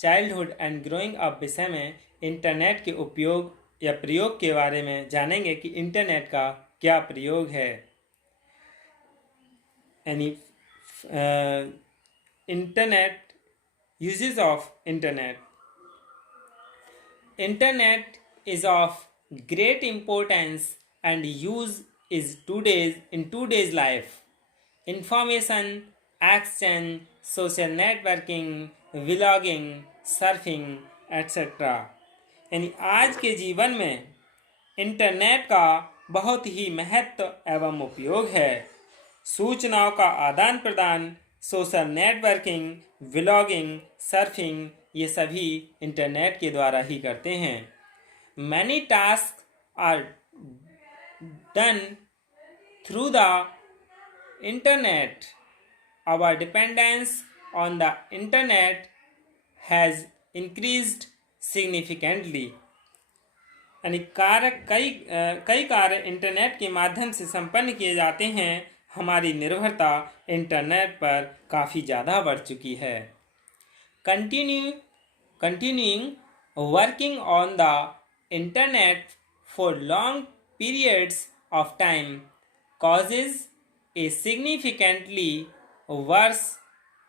Childhood and growing up विषय में internet के उपयोग या प्रयोग के बारे में जानेंगे कि इंटरनेट का क्या प्रयोग है। यानी internet, uses of internet. Internet is of great importance and use is in today's life. Information exchange, social networking, vlogging, surfing, etc. यानी आज के जीवन में इंटरनेट का बहुत ही महत्व एवं उपयोग है। सूचनाओं का आदान प्रदान, सोशल नेटवर्किंग, व्लॉगिंग, सर्फिंग, ये सभी इंटरनेट के द्वारा ही करते हैं। Many tasks are done through the internet. Our dependence on the internet has increased significantly. यानी कई कार्य इंटरनेट के माध्यम से संपन्न किए जाते हैं। हमारी निर्भरता इंटरनेट पर काफ़ी ज़्यादा बढ़ चुकी है। Continuing working on the internet for long periods of time causes a significantly worse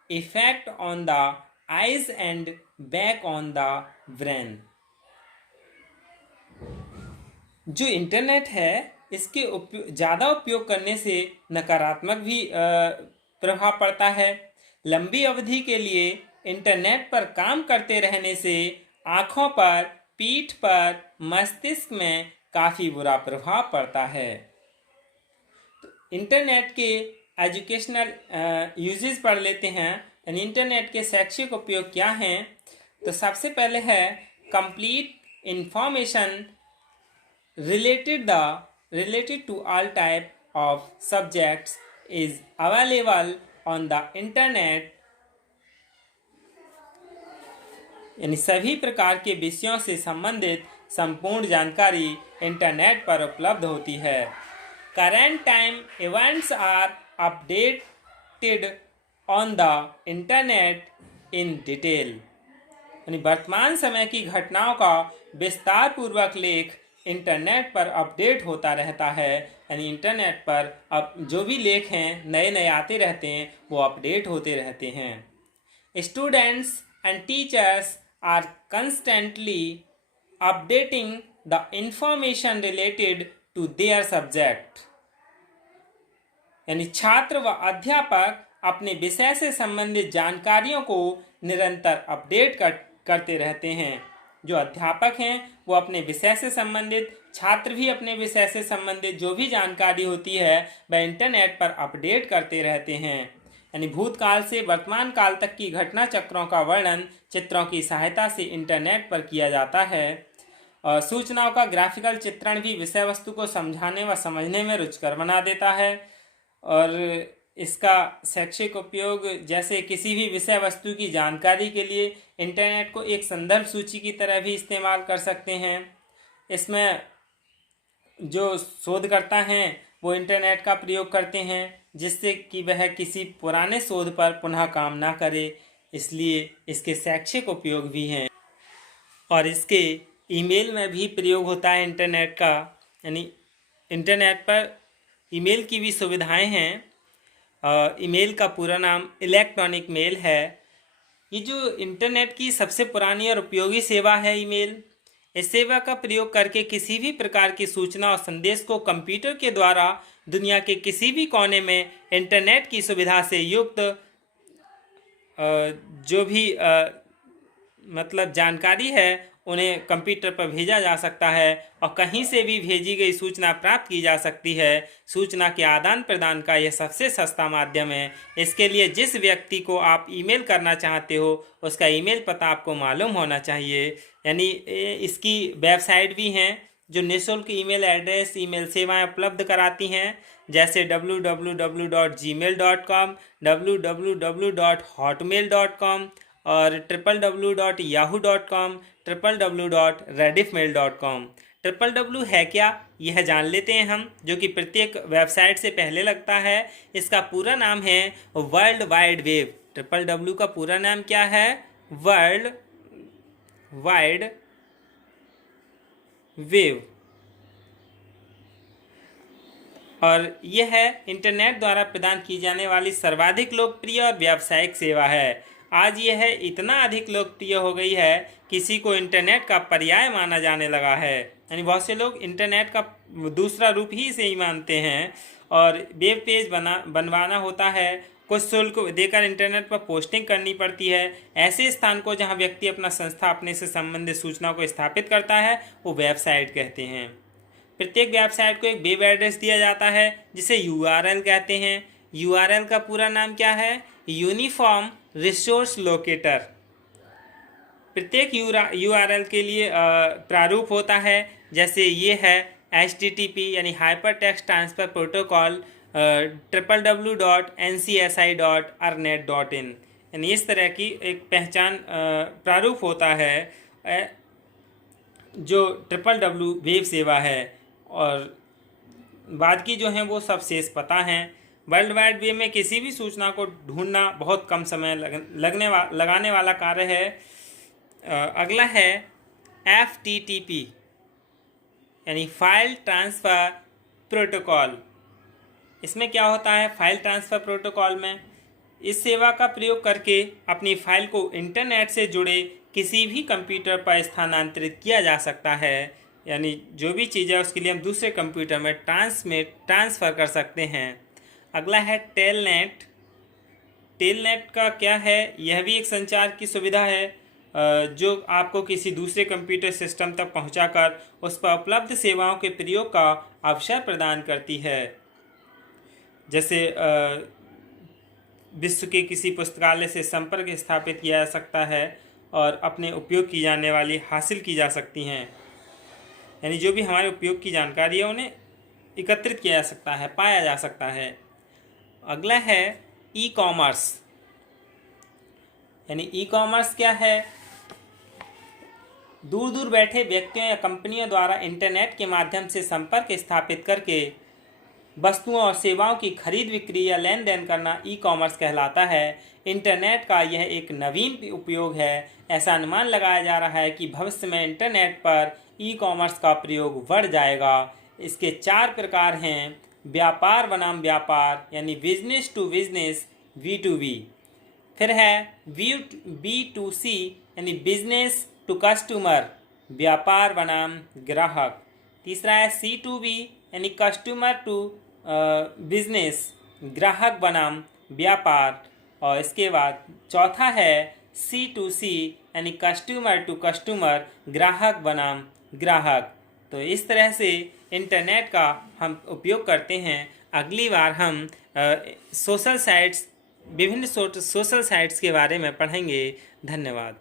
effect on the eyes and back on the brain. जो इंटरनेट है इसके ज़्यादा उपयोग करने से नकारात्मक भी प्रभाव पड़ता है। लंबी अवधि के लिए इंटरनेट पर काम करते रहने से आँखों पर, पीठ पर, मस्तिष्क में काफ़ी बुरा प्रभाव पड़ता है। तो इंटरनेट के एजुकेशनल यूजेस पढ़ लेते हैं। यानी इंटरनेट के शैक्षिक उपयोग क्या हैं। तो सबसे पहले है complete information related to all type of subjects is available on the internet. यानी सभी प्रकार के विषयों से संबंधित संपूर्ण जानकारी इंटरनेट पर उपलब्ध होती है। Current time events are updated on the internet in detail. यानी वर्तमान समय की घटनाओं का विस्तार पूर्वक लेख इंटरनेट पर अपडेट होता रहता है। यानी इंटरनेट पर अब जो भी लेख हैं नए नए आते रहते हैं, वो अपडेट होते रहते हैं। Students and teachers are constantly updating the information related to their subject. यानी छात्र व अध्यापक अपने विषय से संबंधित जानकारियों को निरंतर अपडेट करते रहते हैं। जो अध्यापक हैं वो अपने विषय से संबंधित, छात्र भी अपने विषय से संबंधित जो भी जानकारी होती है वह इंटरनेट पर अपडेट करते रहते हैं। यानी भूतकाल से वर्तमान काल तक की घटना चक्रों का वर्णन चित्रों की सहायता से इंटरनेट पर किया जाता है। और सूचनाओं का ग्राफिकल चित्रण भी विषय वस्तु को समझाने व समझने में रुचिकर बना देता है। और इसका शैक्षिक उपयोग जैसे किसी भी विषय वस्तु की जानकारी के लिए इंटरनेट को एक संदर्भ सूची की तरह भी इस्तेमाल कर सकते हैं। इसमें जो शोधकर्ता हैं वो इंटरनेट का प्रयोग करते हैं जिससे कि वह किसी पुराने शोध पर पुनः काम ना करे, इसलिए इसके शैक्षिक उपयोग भी हैं। और इसके ईमेल में भी प्रयोग होता है इंटरनेट का। यानी इंटरनेट पर ईमेल की भी सुविधाएं हैं। ईमेल का पूरा नाम इलेक्ट्रॉनिक मेल है। ये जो इंटरनेट की सबसे पुरानी और उपयोगी सेवा है ईमेल। इस सेवा का प्रयोग करके किसी भी प्रकार की सूचना और संदेश को कंप्यूटर के द्वारा दुनिया के किसी भी कोने में इंटरनेट की सुविधा से युक्त जो भी मतलब जानकारी है उन्हें कंप्यूटर पर भेजा जा सकता है और कहीं से भी भेजी गई सूचना प्राप्त की जा सकती है। सूचना के आदान प्रदान का यह सबसे सस्ता माध्यम है। इसके लिए जिस व्यक्ति को आप ईमेल करना चाहते हो उसका ईमेल पता आपको मालूम होना चाहिए। यानी इसकी वेबसाइट भी हैं जो निःशुल्क ईमेल एड्रेस, ईमेल सेवाएं उपलब्ध कराती हैं, जैसे www.gmail.com, www.hotmail.com और www.yahoo.com, www.rediffmail.com। www है क्या, यह जान लेते हैं हम, जो कि प्रत्येक वेबसाइट से पहले लगता है। इसका पूरा नाम है वर्ल्ड वाइड वेब। www का पूरा नाम क्या है? वर्ल्ड वाइड वेव, और यह है इंटरनेट द्वारा प्रदान की जाने वाली सर्वाधिक लोकप्रिय और व्यावसायिक सेवा है। आज यह इतना अधिक लोकप्रिय हो गई है, किसी को इंटरनेट का पर्याय माना जाने लगा है। यानी बहुत से लोग इंटरनेट का दूसरा रूप ही इसे ही मानते हैं, और वेब पेज बनवाना होता है, कुछ शुल्क देकर इंटरनेट पर पोस्टिंग करनी पड़ती है। ऐसे स्थान को जहां व्यक्ति अपना संस्था अपने से संबंधित सूचना को स्थापित करता है वो वेबसाइट कहते हैं। प्रत्येक वेबसाइट को एक वेब एड्रेस दिया जाता है जिसे URL कहते हैं। URL का पूरा नाम क्या है? Uniform resource locator. प्रत्येक URL के लिए प्रारूप होता है, जैसे ये है HTTP यानी hyper text transfer protocol www.ncsi.arnet.in, यानी इस तरह की एक पहचान प्रारूप होता है जो www वेब सेवा है, और बाद की जो हैं वो सब शेष पता हैं। वर्ल्ड वाइड वेब में किसी भी सूचना को ढूंढना बहुत कम समय लगाने वाला कार्य है। अगला है FTTP यानी फाइल ट्रांसफ़र प्रोटोकॉल। इसमें क्या होता है? फाइल ट्रांसफ़र प्रोटोकॉल में इस सेवा का प्रयोग करके अपनी फाइल को इंटरनेट से जुड़े किसी भी कंप्यूटर पर स्थानांतरित किया जा सकता है। यानी जो भी चीज़ है उसके लिए हम दूसरे कंप्यूटर में ट्रांसफ़र कर सकते हैं। अगला है टेलनेट। टेलनेट का क्या है? यह भी एक संचार की सुविधा है जो आपको किसी दूसरे कंप्यूटर सिस्टम तक पहुंचाकर उस पर उपलब्ध सेवाओं के प्रयोग का अवसर प्रदान करती है। जैसे विश्व के किसी पुस्तकालय से संपर्क स्थापित किया जा सकता है और अपने उपयोग की जाने वाली हासिल की जा सकती हैं। यानी जो भी हमारे उपयोग की जानकारी है उन्हें एकत्रित किया जा सकता है, पाया जा सकता है। अगला है ई-कॉमर्स। यानी ई-कॉमर्स क्या है? दूर दूर बैठे व्यक्तियों या कंपनियों द्वारा इंटरनेट के माध्यम से संपर्क स्थापित करके वस्तुओं और सेवाओं की खरीद बिक्री या लेन देन करना ई-कॉमर्स कहलाता है। इंटरनेट का यह एक नवीन उपयोग है। ऐसा अनुमान लगाया जा रहा है कि भविष्य में इंटरनेट पर ई-कॉमर्स का प्रयोग बढ़ जाएगा। इसके 4 प्रकार हैं। व्यापार बनाम व्यापार यानी बिजनेस टू बिजनेस B2B। फिर है B2C यानी बिजनेस टू कस्टमर, व्यापार बनाम ग्राहक। तीसरा है C2B यानी कस्टमर टू बिजनेस, ग्राहक बनाम व्यापार। और इसके बाद चौथा है C2C यानी कस्टमर टू कस्टमर, ग्राहक बनाम ग्राहक। तो इस तरह से इंटरनेट का हम उपयोग करते हैं। अगली बार हम सोशल साइट्स, विभिन्न सोशल साइट्स के बारे में पढ़ेंगे। धन्यवाद।